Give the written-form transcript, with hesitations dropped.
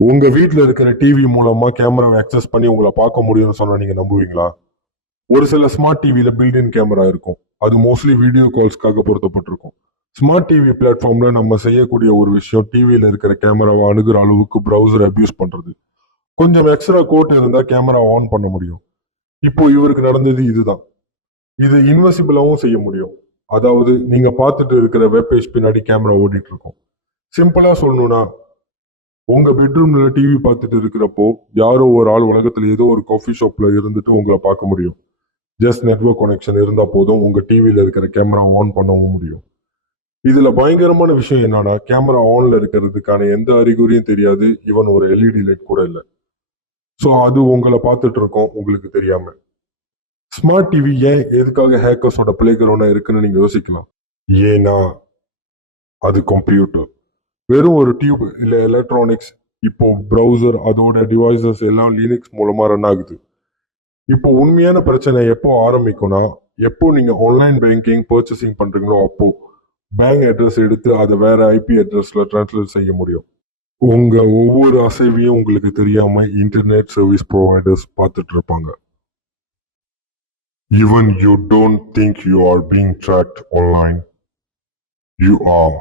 உங்க வீட்ல இருக்கிற டிவி மூலமா கேமராவை அக்சஸ் பண்ணி உங்களை பார்க்க முடியும்னு சொன்னா நீங்க நம்புவீங்களா? ஒரு சில ஸ்மார்ட் டிவில பில்ட்-இன் கேமரா இருக்கும். அது மோஸ்ட்லி வீடியோ கால்ஸ்க்காக பொருத்தப்பட்டிருக்கும். ஸ்மார்ட் டிவி பிளாட்ஃபார்ம்ல நம்ம செய்யக்கூடிய ஒரு விஷயம் டிவியில இருக்கிற கேமராவை அணுகுற அளவுக்கு பிரவுசர் அபியூஸ் பண்றது. கொஞ்சம் எக்ஸ்ட்ரா கோட் இருந்தா கேமரா ஆன் பண்ண முடியும். இப்போ இவருக்கு நடந்தது இதுதான். இது இன்விசிபிளாவும் செய்ய முடியும். அதாவது நீங்க பார்த்துட்டு இருக்கிற வெப் பேஜ் பின்னாடி கேமரா ஓடிட்டு இருக்கும். சிம்பிளா சொல்லணும்னா உங்க பெட்ரூம்ல டிவி பார்த்துட்டு இருக்கிறப்போ யாரோ ஒரு ஆள் உலகத்துல ஏதோ ஒரு காஃபி ஷாப்ல இருந்துட்டு உங்களை பார்க்க முடியும். ஜஸ்ட் நெட்வொர்க் கனெக்ஷன் இருந்தா போதும் உங்க டிவியில இருக்கிற கேமரா ஆன் பண்ணவும் முடியும். இதுல பயங்கரமான விஷயம் என்னன்னா கேமரா ஆன்ல இருக்கிறதுக்கான எந்த அறிகுறியும் தெரியாது. ஈவன் ஒரு எல்இடி லைட் கூட இல்லை. ஸோ அது உங்களை பார்த்துட்டு இருக்கோம் உங்களுக்கு தெரியாம. ஸ்மார்ட் டிவி ஏன் எதுக்காக ஹேக்கர்ஸோட பிளே கிரவுண்டா இருக்குன்னு நீங்க யோசிக்கலாம். ஏன்னா அது கம்ப்யூட்டர். வெறும் ஒரு டியூப் இல்ல எலக்ட்ரானிக்ஸ். இப்போ ப்ரௌசர் அதோட டிவைசஸ் எல்லாம் லினக்ஸ் மூலமா ரன் ஆகுது. இப்போ உண்மையான பிரச்சனை எப்போ ஆரம்பிக்கும்னா எப்போ நீங்க ஆன்லைன் பேங்கிங் பர்ச்சேசிங் பண்றீங்களோ அப்போ பேங்க் அட்ரஸ் எடுத்து அதை வேற ஐபி அட்ரஸ்ல டிரான்ஸ்லேட் செய்ய முடியும். உங்க ஒவ்வொரு அசைவையும் உங்களுக்கு தெரியாம இன்டர்நெட் சர்வீஸ் ப்ரொவைடர்ஸ் பார்த்துட்டு இருப்பாங்க. Even you don't think you are being tracked online, you are.